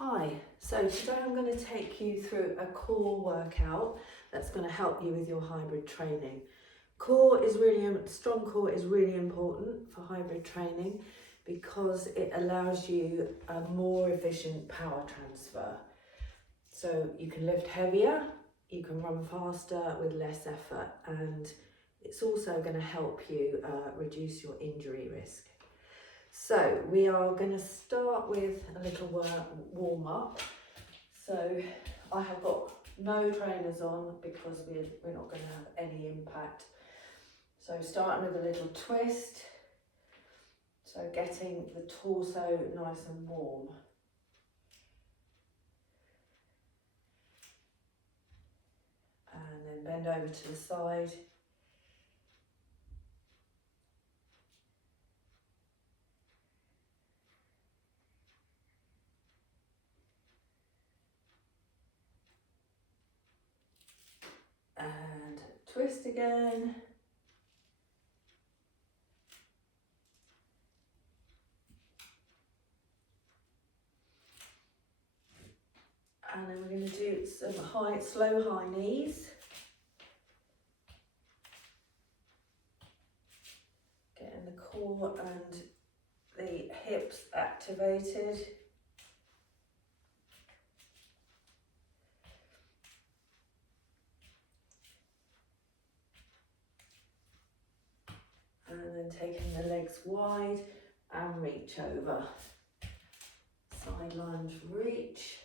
Hi, so today I'm going to take you through a core workout that's going to help you with your hybrid training. Strong core is really important for hybrid training because it allows you a more efficient power transfer. So you can lift heavier, you can run faster with less effort, and it's also going to help you reduce your injury risk. So we are going to start with a little warm up. So I have got no trainers on because we're not going to have any impact. So starting with a little twist. So getting the torso nice and warm. And then bend over to the side. And twist again. And then we're going to do some slow high knees. Getting the core and the hips activated. And then taking the legs wide and reach over. Side lunge, reach.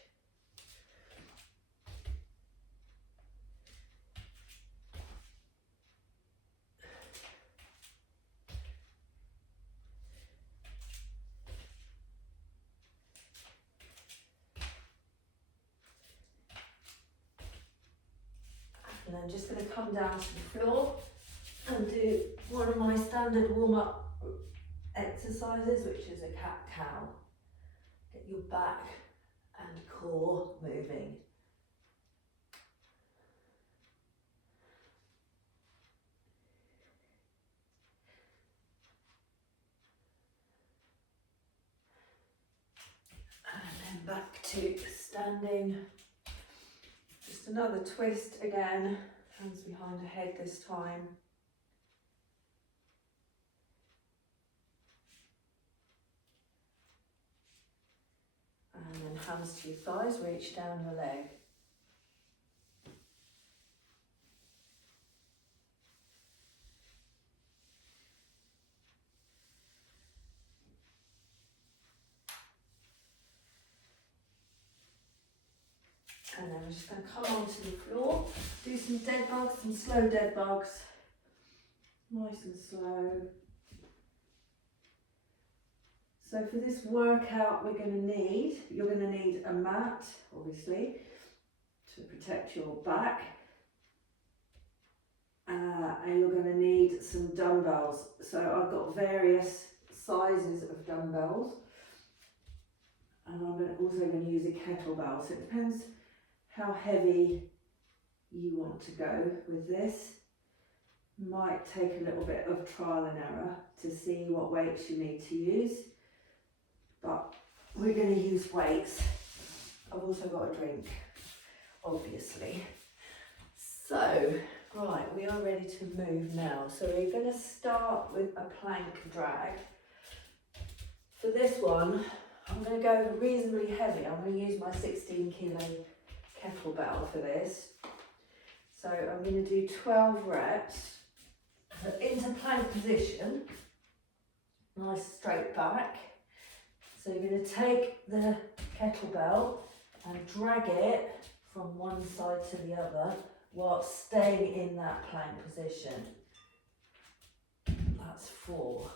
And then just going to come down to the floor and do one of my standard warm-up exercises, which is a cat-cow. Get your back and core moving. And then back to standing. Just another twist again, hands behind the head this time. And then hands to your thighs, reach down the leg. And then we're just going to come onto the floor, do some dead bugs, some slow dead bugs. Nice and slow. So for this workout you're going to need a mat, obviously, to protect your back. And you're going to need some dumbbells. So I've got various sizes of dumbbells. And I'm also going to use a kettlebell. So it depends how heavy you want to go with this. Might take a little bit of trial and error to see what weights you need to use. But we're going to use weights. I've also got a drink, obviously. So, right, we are ready to move now. So we're going to start with a plank drag. For this one, I'm going to go reasonably heavy. I'm going to use my 16 kilo kettlebell for this. So I'm going to do 12 reps. So into plank position, nice straight back. So you're going to take the kettlebell and drag it from one side to the other while staying in that plank position. That's 4.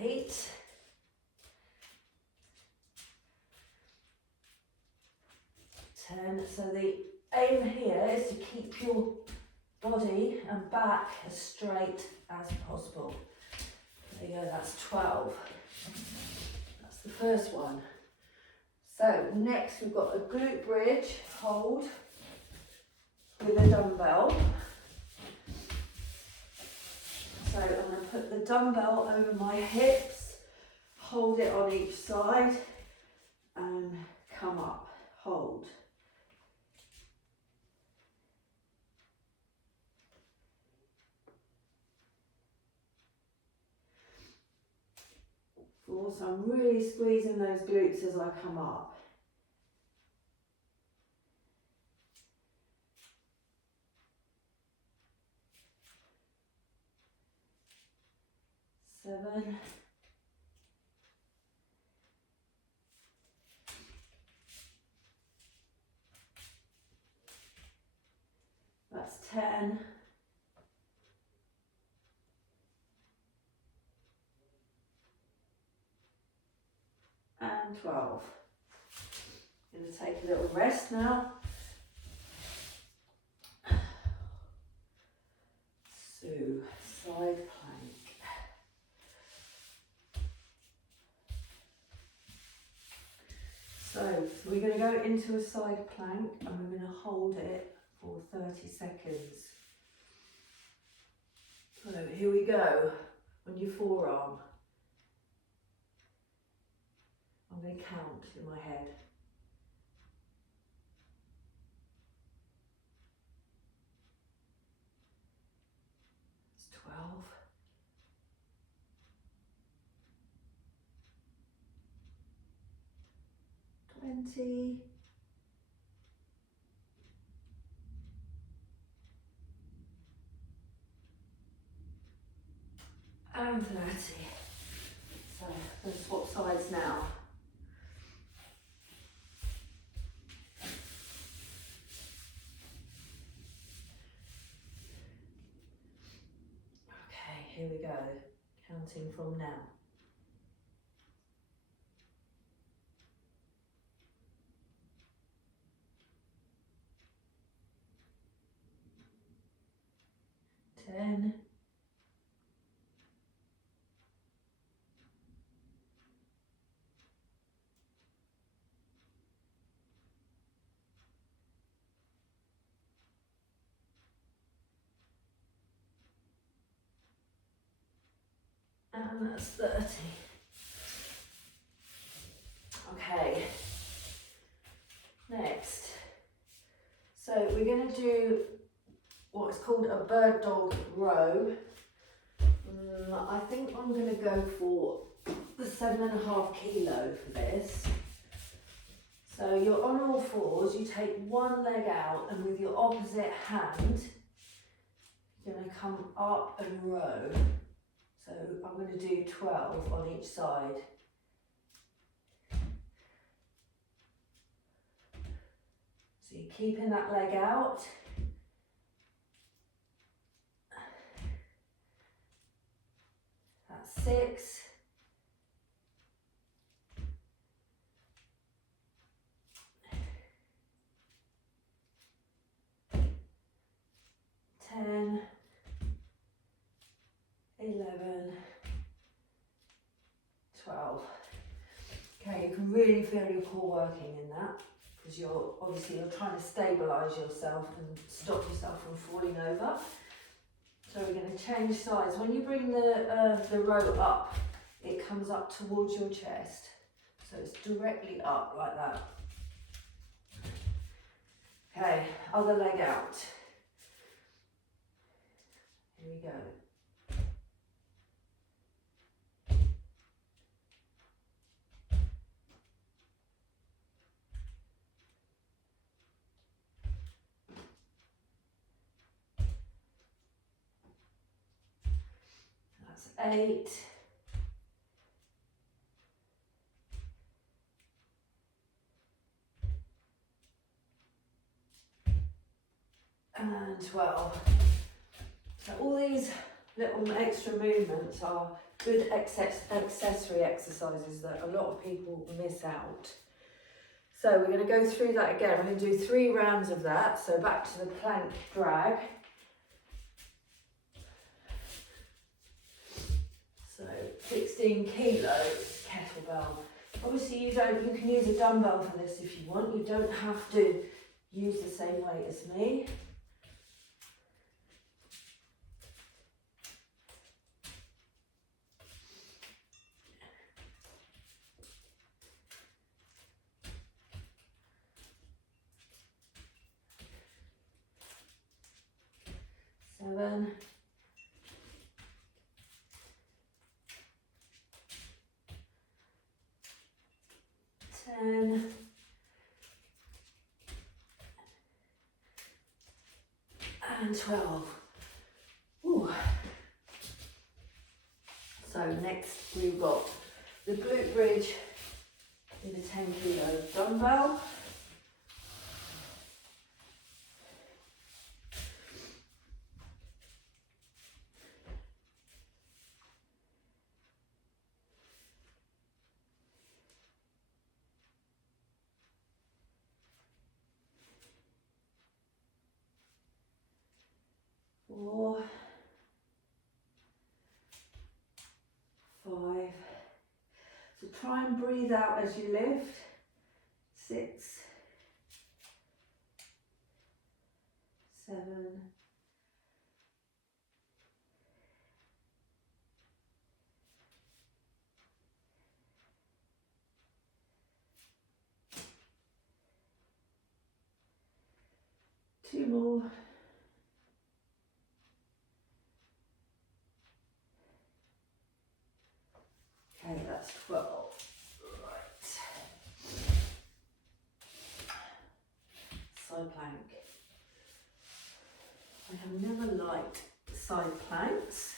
Eight. 10. So the aim here is to keep your body and back as straight as possible. There you go, that's 12. That's the first one. So next we've got a glute bridge hold with a dumbbell. put the dumbbell over my hips, hold it on each side and come up, hold. So I'm really squeezing those glutes as I come up. 7. That's 10. And 12. I'm going to take a little rest now. So, side plank. So we're going to go into a side plank and we're going to hold it for 30 seconds. So here we go, on your forearm. I'm going to count in my head. It's 12. 20. And 30. So I'm going to swap sides now. Okay, here we go. Counting from now. 10. 30. Okay, next. So we're going to do what's called a bird dog row. I think I'm going to go for the 7.5 kilo for this. So you're on all fours, you take one leg out and with your opposite hand, you're going to come up and row. So I'm going to do 12 on each side. So you're keeping that leg out. That's 6. 10. 11, 12. Okay, you can really feel your core working in that because you're trying to stabilise yourself and stop yourself from falling over. So we're going to change sides. When you bring the row up, it comes up towards your chest. So it's directly up like that. Okay, other leg out. Here we go. That's 8. And 12. So all these little extra movements are good accessory exercises that a lot of people miss out. So we're going to go through that again. We're going to do 3 rounds of that. So back to the plank drag. So 16 kilos kettlebell. Obviously you can use a dumbbell for this if you want. You don't have to use the same weight as me. 7, 10, and 12. Ooh. So next we've got the glute bridge with a 10 kilo dumbbell. Four, 5. So try and breathe out as you lift. 6, 7, 2 more. Okay, that's 12. Right. Side plank. I have never liked side planks.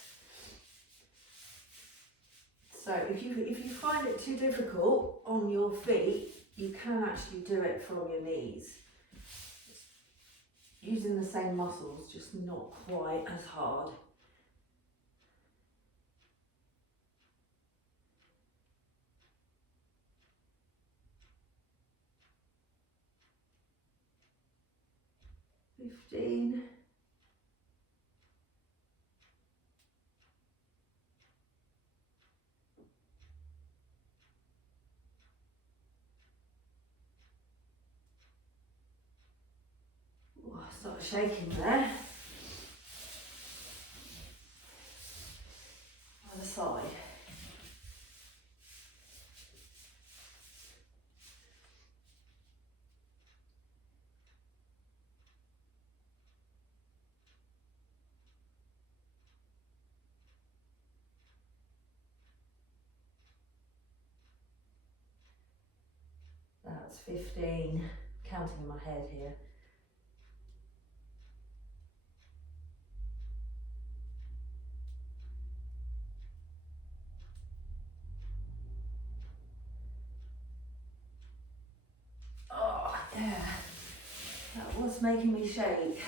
So if you find it too difficult on your feet, you can actually do it from your knees. Using the same muscles, just not quite as hard. $15. Oh, I started shaking there. Other side. That's 15. Counting in my head here. Oh, yeah. That was making me shake.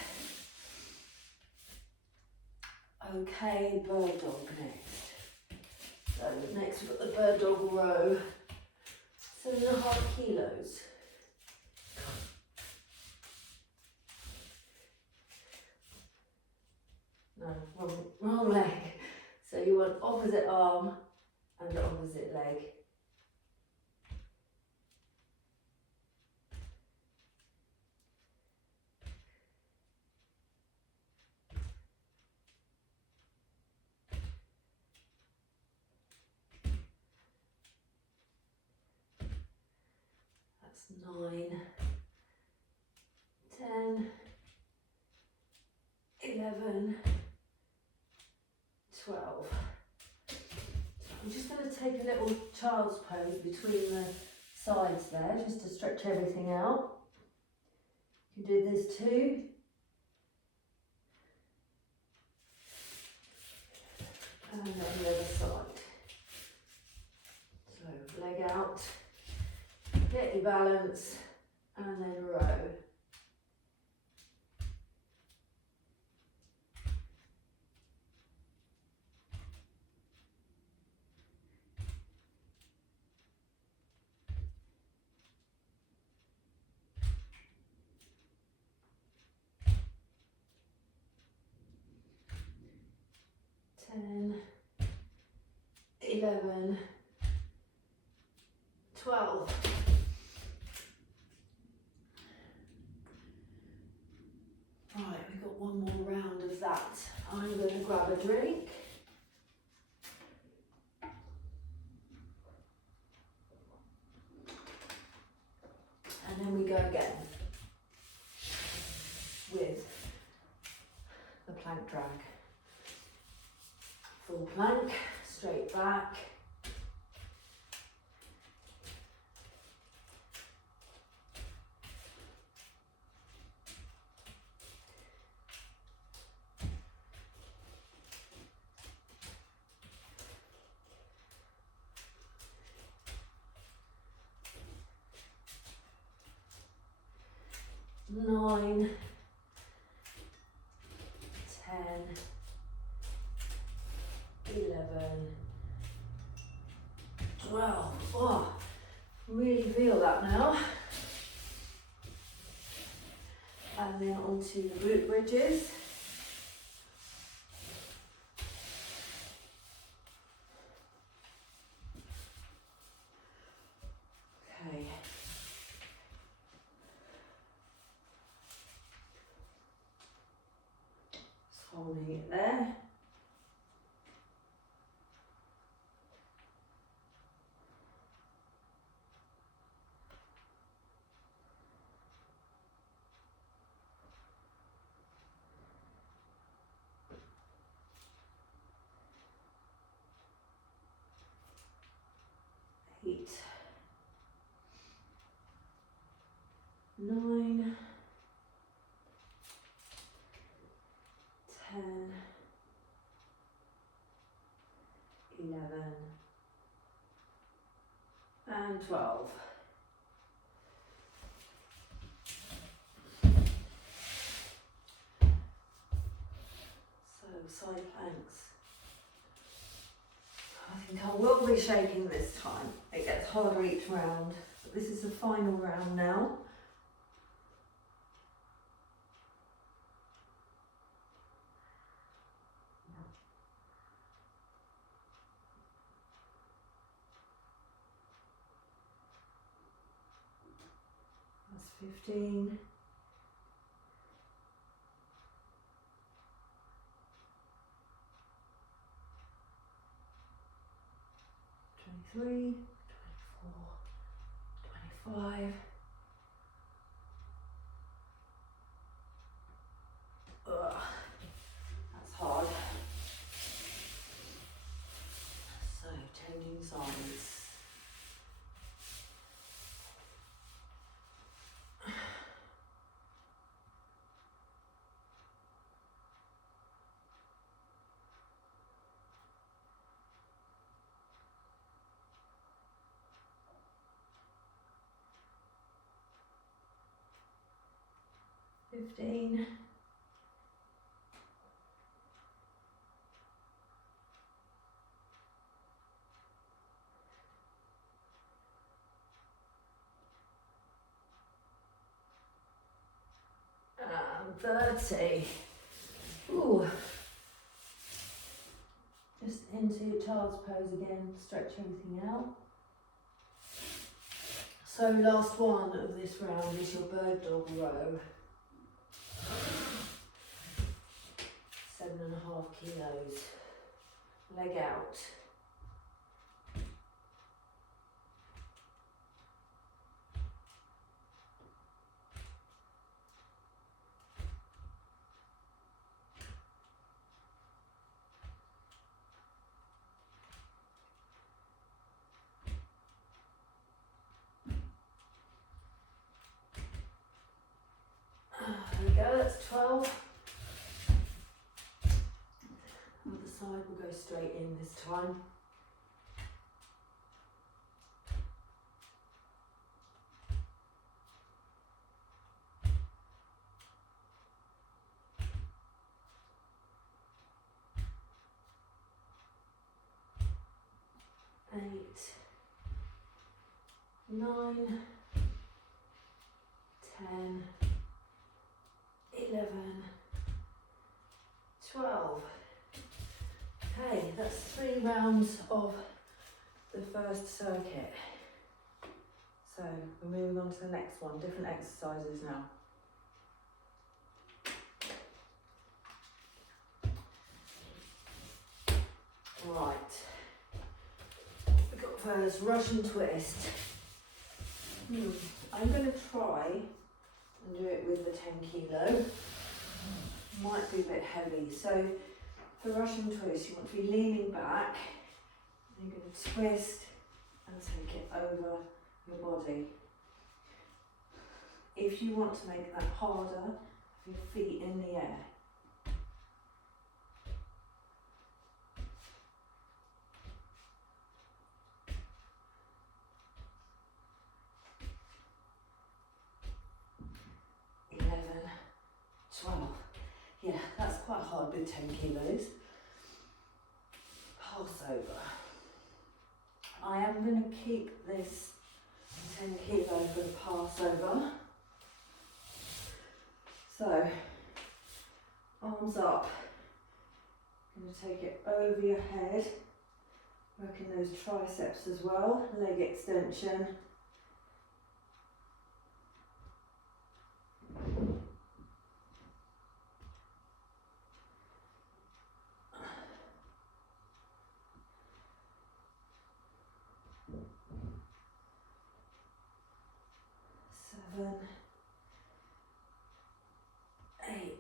Okay, bird dog next. So next we've got the bird dog row. 7.5 kilos. No, wrong leg. So you want opposite arm and opposite leg. That's 9, 10, 11, 12. I'm just going to take a little child's pose between the sides there, just to stretch everything out. You can do this too. And then the other side. So leg out, get your balance, and then row. Ten, 11, 12. Right, we've got one more round of that. I'm going to grab a drink. And then we go again with the plank. plank drag. Full plank, straight back. Nine, 10, 11, 12. Oh, really feel that now. And then onto the glute bridges. Okay. Just holding it there. Eight, 9, 10, 11, and 12. So side planks. I think I will be shaking this time. It gets harder each round. But this is the final round now. That's 15. 23, 24, 25. Ugh, that's hard. So, changing sides. Fifteen. 30. Ooh. Just into child's pose again, stretch everything out. So last one of this round is your bird dog row. 7.5 kilos. Leg out. There we go, that's 12. Other side will go straight in this time. Eight, 9, 10, 11, 12. Okay, that's 3 rounds of the first circuit. So we're moving on to the next one, different exercises now. Right, we've got first Russian twist. I'm going to try and do it with the 10 kilo. might be a bit heavy. So for Russian twist, you want to be leaning back, and you're going to twist and take it over your body. If you want to make that harder, your feet in the air. Yeah, that's quite hard with 10 kilos. Pass over. I am going to keep this 10 kilo for the pass over. So, arms up. I'm going to take it over your head. Working those triceps as well. Leg extension. Seven, 8,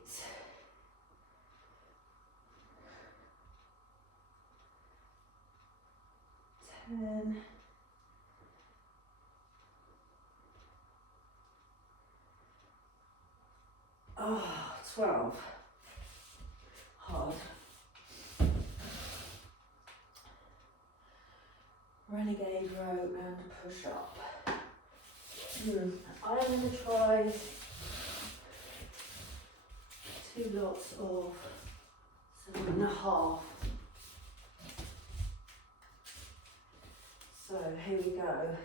10, 12. Hard. Renegade row and push up. I'm going to try 2 lots of 7.5. So here we go.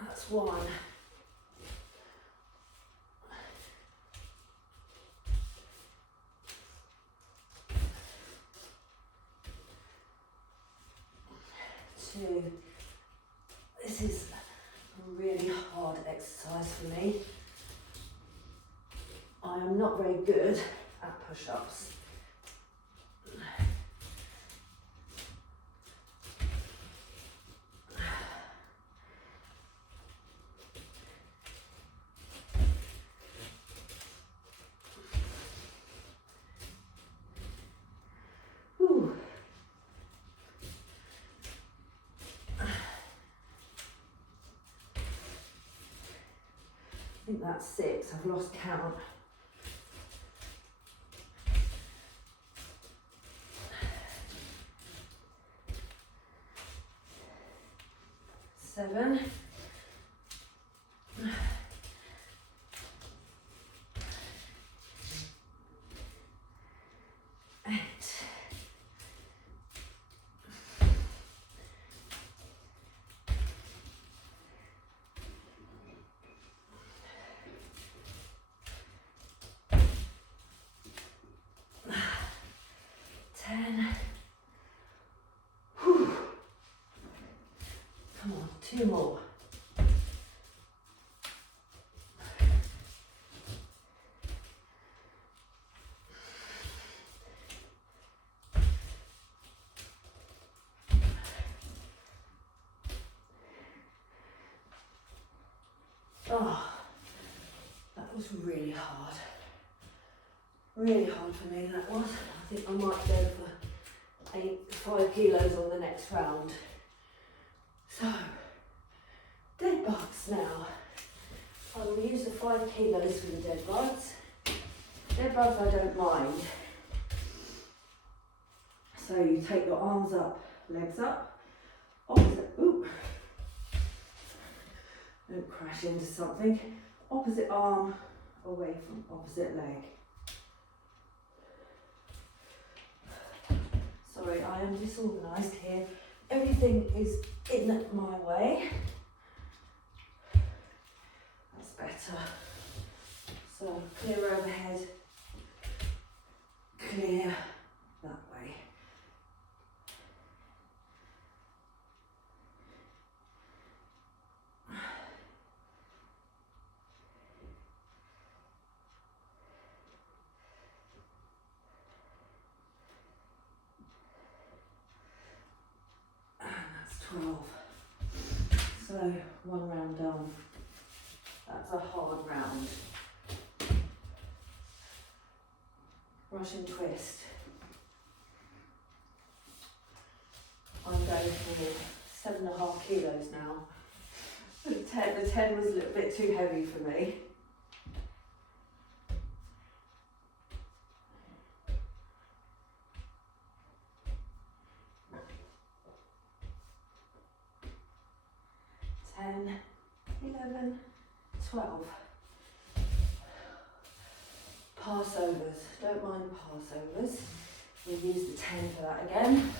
That's 1. 2. This is a really hard exercise for me. I am not very good at push-ups. Whew. I think that's 6, I've lost count. Seven. 8. 10. Whew. Come on, 2 more. Oh, that was really hard. Really hard for me, that was. I think I might go for 5 kilos on the next round. So, dead bugs now. I will use the 5 kilos for the dead bugs. Dead bugs I don't mind. So you take your arms up, legs up, opposite, ooh. Don't crash into something. Opposite arm away from opposite leg. Sorry, I am disorganised here. Everything is in my way. That's better. So clear overhead, clear that way. And that's 12. So 1 round done. That's a hard round. Russian twist. I'm going for 7.5 kilos now. The 10 was a little bit too heavy for me. Ten, 11, 12. Passovers, don't mind passovers. We'll use the 10 for that again.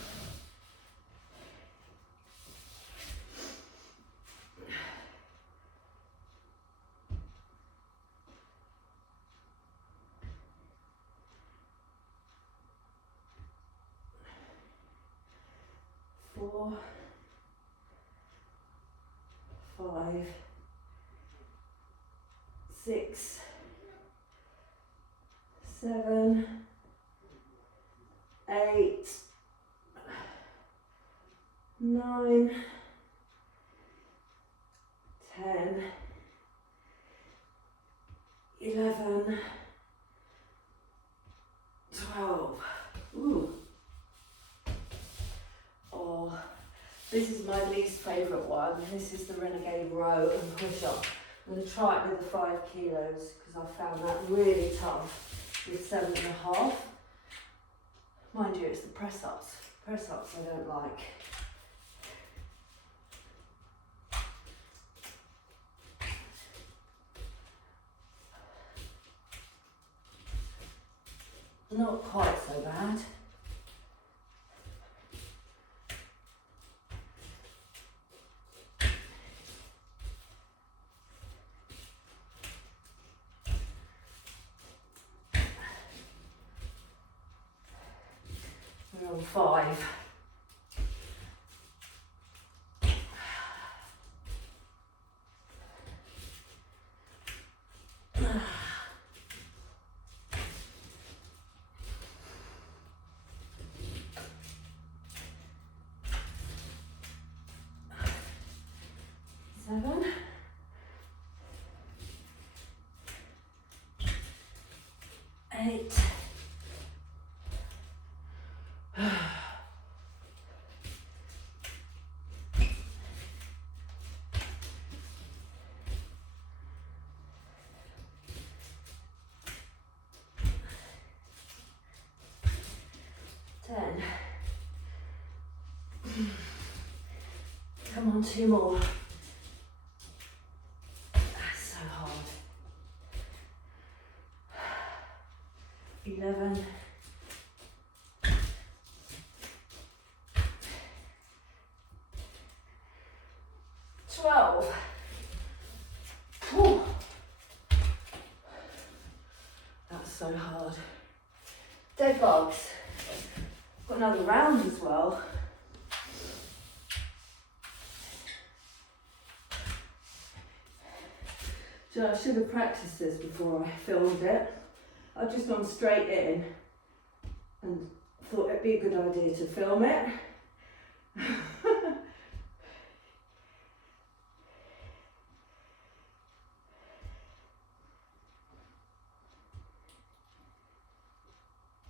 Four, 5, 6, 7, 8, 9, 10, 11, 12. Ooh. Oh, this is my least favourite one. This is the renegade row and push up. I'm going to try it with the 5 kilos because I found that really tough with 7.5. Mind you, it's the press ups. Press ups I don't like. Not quite so bad. We're on 5. Seven. 8. 10. Come on, 2 more. That's so hard. 11. 12. Whew. That's so hard. Dead bugs. Got another round as well. So I should have practiced this before I filmed it. I've just gone straight in and thought it'd be a good idea to film it.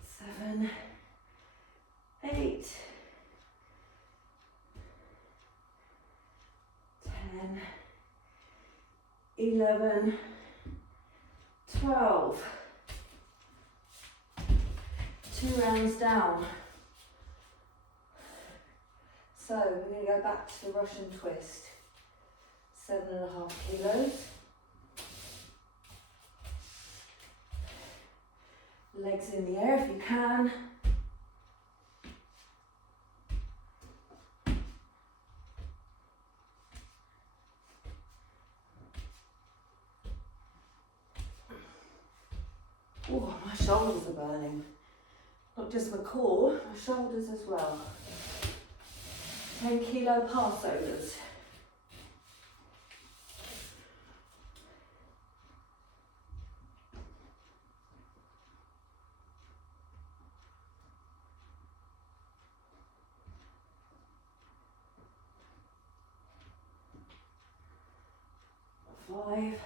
Seven, 8, 10, 11, 12. 2 rounds down. So we're going to go back to the Russian twist. 7.5 kilos. Legs in the air if you can. Oh, my shoulders are burning. Not just my core, my shoulders as well. 10 kilo passovers. Five,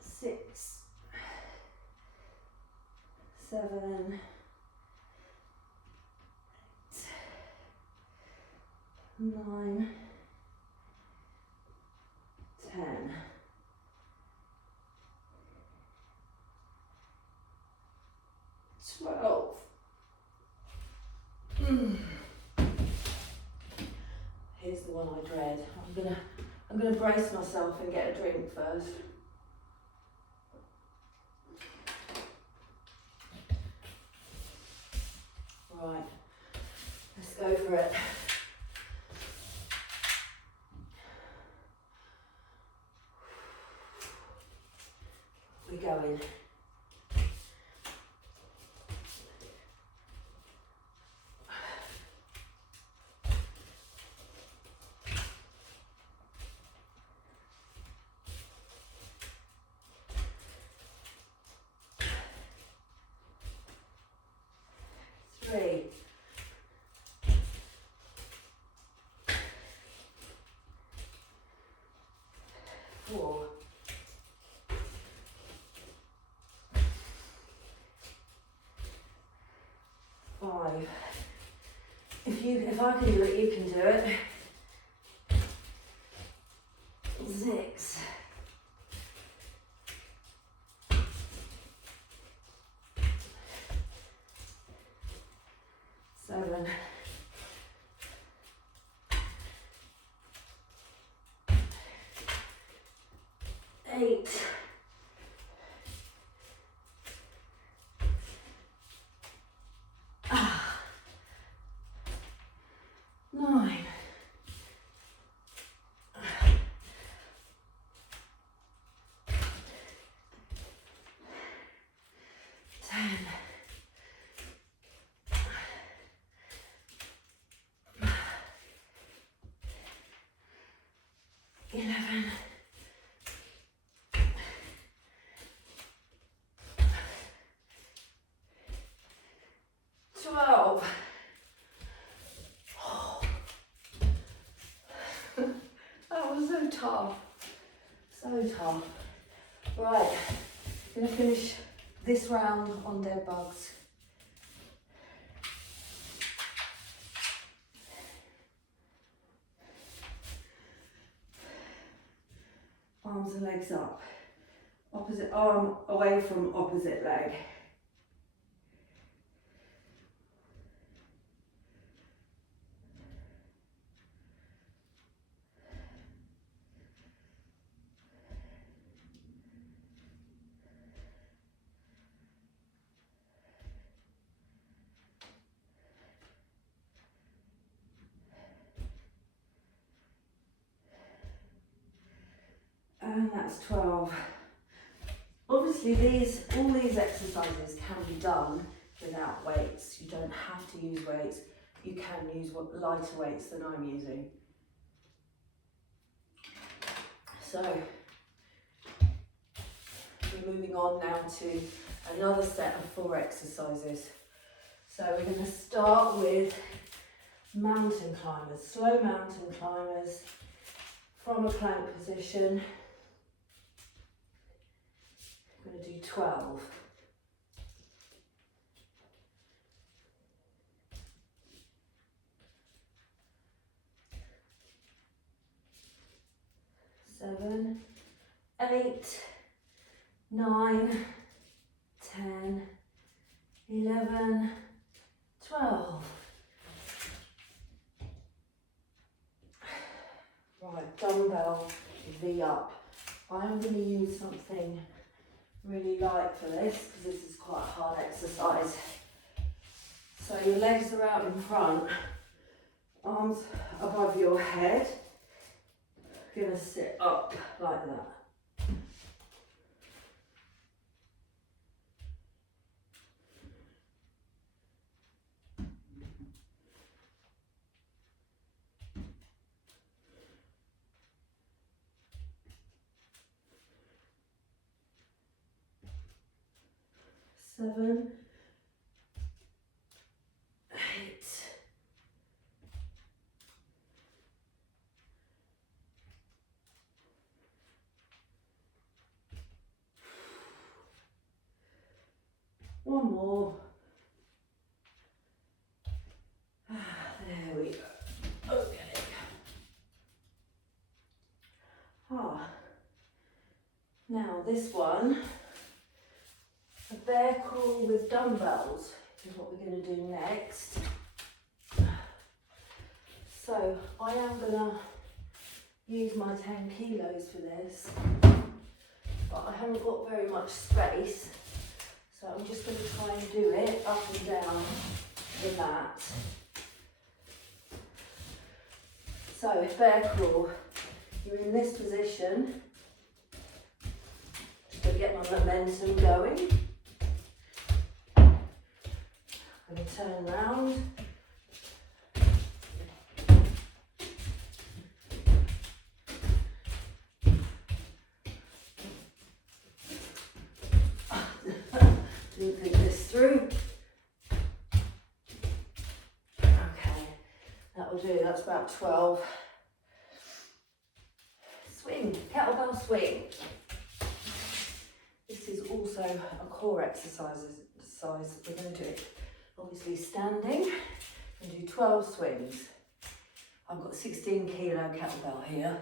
6, 7, 9, 10. 12. Here's the one I dread. I'm gonna brace myself and get a drink first. Right, let's go for it. We're going. Three. 4. 5. If I can do it, you can do it. 6. 7. 8. 9. 10. 11. 12. That was so tough. So tough. Right, I'm going to finish this round on dead bugs. Arms and legs up. Opposite arm away from opposite leg. And that's 12. Obviously all these exercises can be done without weights. You don't have to use weights. You can use lighter weights than I'm using. So we're moving on now to another set of 4 exercises. So we're going to start with mountain climbers, slow mountain climbers from a plank position. I'm going to do 12. Seven, 8, 9, 10, 11, 12. Right, dumbbell V up. I'm going to use something really light for this because this is quite a hard exercise. So your legs are out in front, arms above your head. You're going to sit up like that. Seven, 8, 9, One more. There we go. Okay. Now this one, a bear crawl with dumbbells is what we're going to do next. So I am going to use my 10 kilos for this, but I haven't got very much space, so I'm just going to try and do it up and down the mat. So bear crawl, you're in this position. Just to get my momentum going. I'm going to turn round. Didn't think this through. Okay, that will do. That's about 12. Swing, kettlebell swing. This is also a core exercise. We're going to do it obviously standing and do 12 swings. I've got a 16 kilo kettlebell here.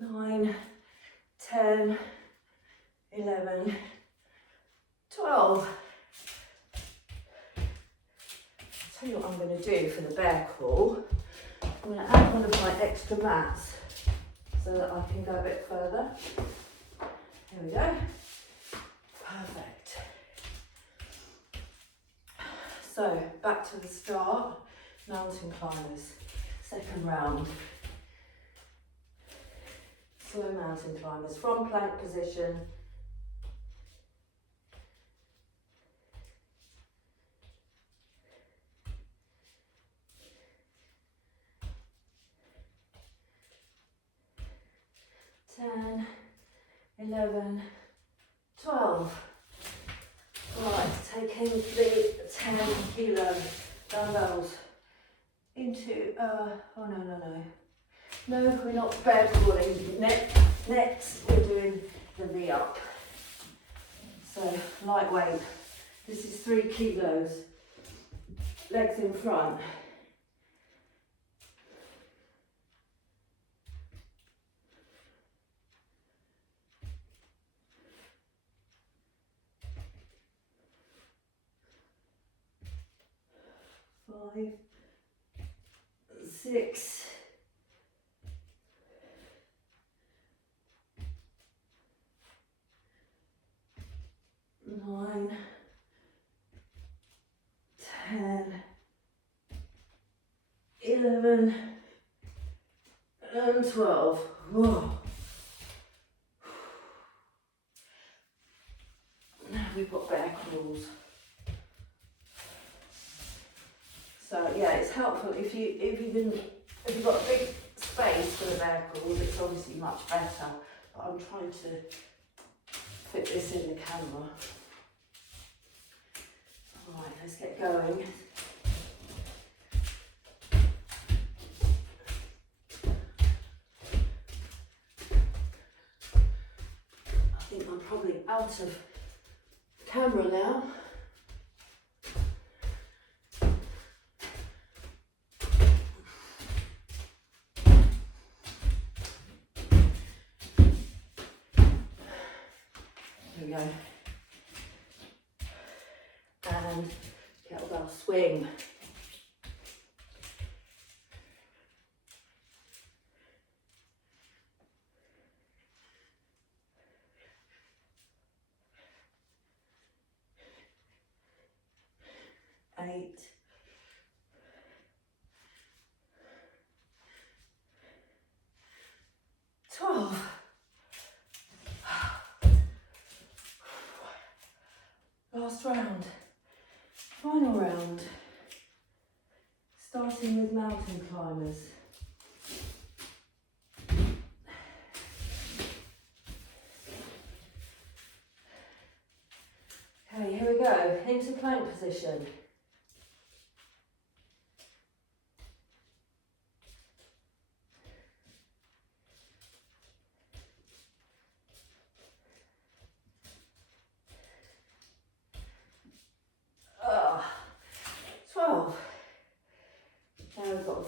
Nine, 10, 11, 12. I'll tell you what I'm going to do for the bear crawl. I'm going to add one of my extra mats so that I can go a bit further. Here we go. Perfect. So back to the start. Mountain climbers. Second round. Slow mountain climbers from plank position. Ten, 11, 12. Right, taking the 10 kilo dumbbells into, oh no. No, we're not bear crawling. Next, we're doing the V-up. So, lightweight. This is 3 kilos. Legs in front. Five, 6, 9, 10, 11, and 12. Whoa. Now we've got bear crawls. So yeah, it's helpful if you've got a big space for the bear crawls, it's obviously much better. But I'm trying to fit this in the camera. Alright, let's get going. I think I'm probably out of camera now. Here we go. And kettlebell swing. Eight. 12. Last round. Final round. Starting with mountain climbers. Okay, here we go. Into plank position.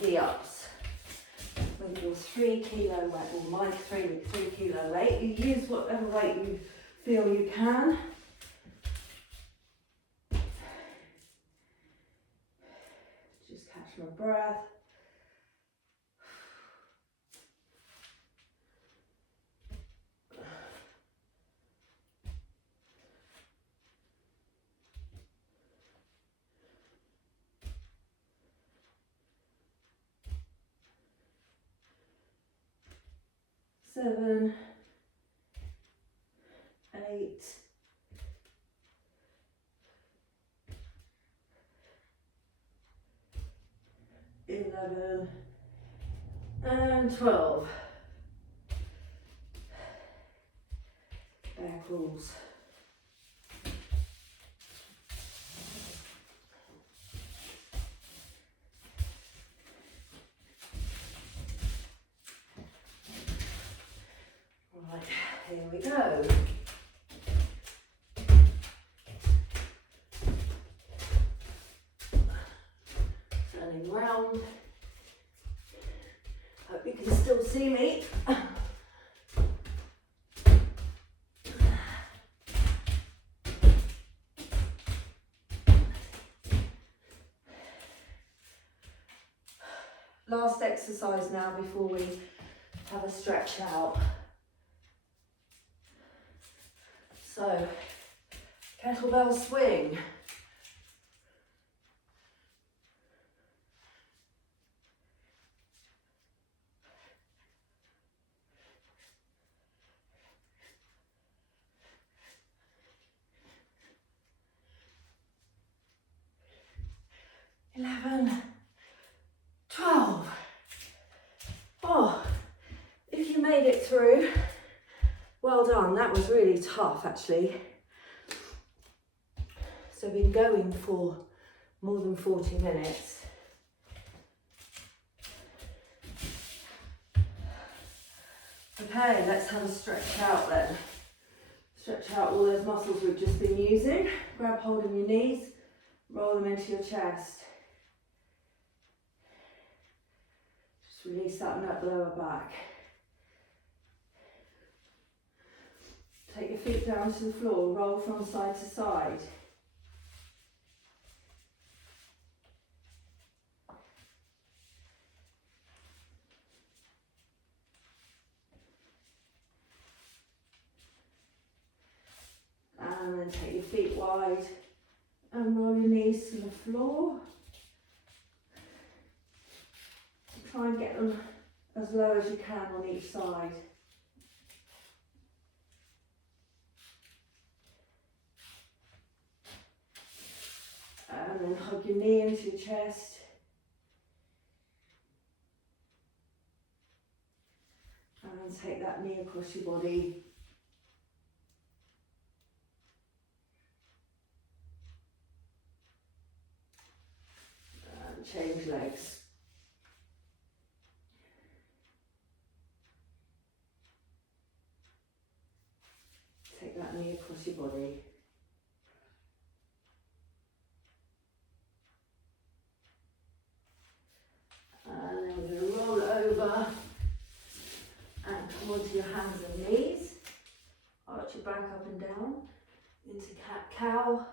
D-ups with your 3 kilo weight, or my 3 kilo weight. You use whatever weight you feel you can. Just catch my breath. Seven, 8, 11, and 12. Bear crawls. Right, here we go. Turning round. Hope you can still see me. Last exercise now before we have a stretch out. So, kettlebell swing. Eleven, 12. Oh, if you made it through, well done. That was really tough actually. So we've been going for more than 40 minutes. Okay, let's have a stretch out then. Stretch out all those muscles we've just been using. Grab hold of your knees, roll them into your chest. Just release that lower back. Take your feet down to the floor, roll from side to side. And then take your feet wide and roll your knees to the floor. Try and get them as low as you can on each side. And then hug your knee into your chest. And take that knee across your body. And change legs. Take that knee across your body. And then we're going to roll over and come onto your hands and knees. Arch your back up and down into cat-cow.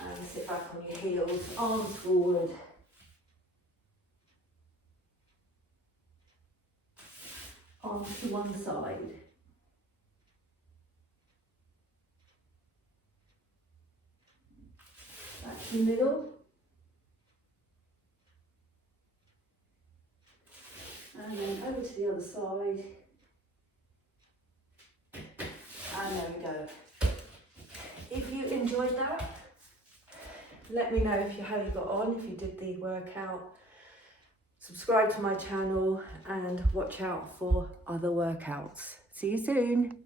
And sit back on your heels, arms forward. Arms to one side. Back to the middle. And then over to the other side. And there we go. If you enjoyed that, let me know how you got on, if you did the workout. Subscribe to my channel and watch out for other workouts. See you soon.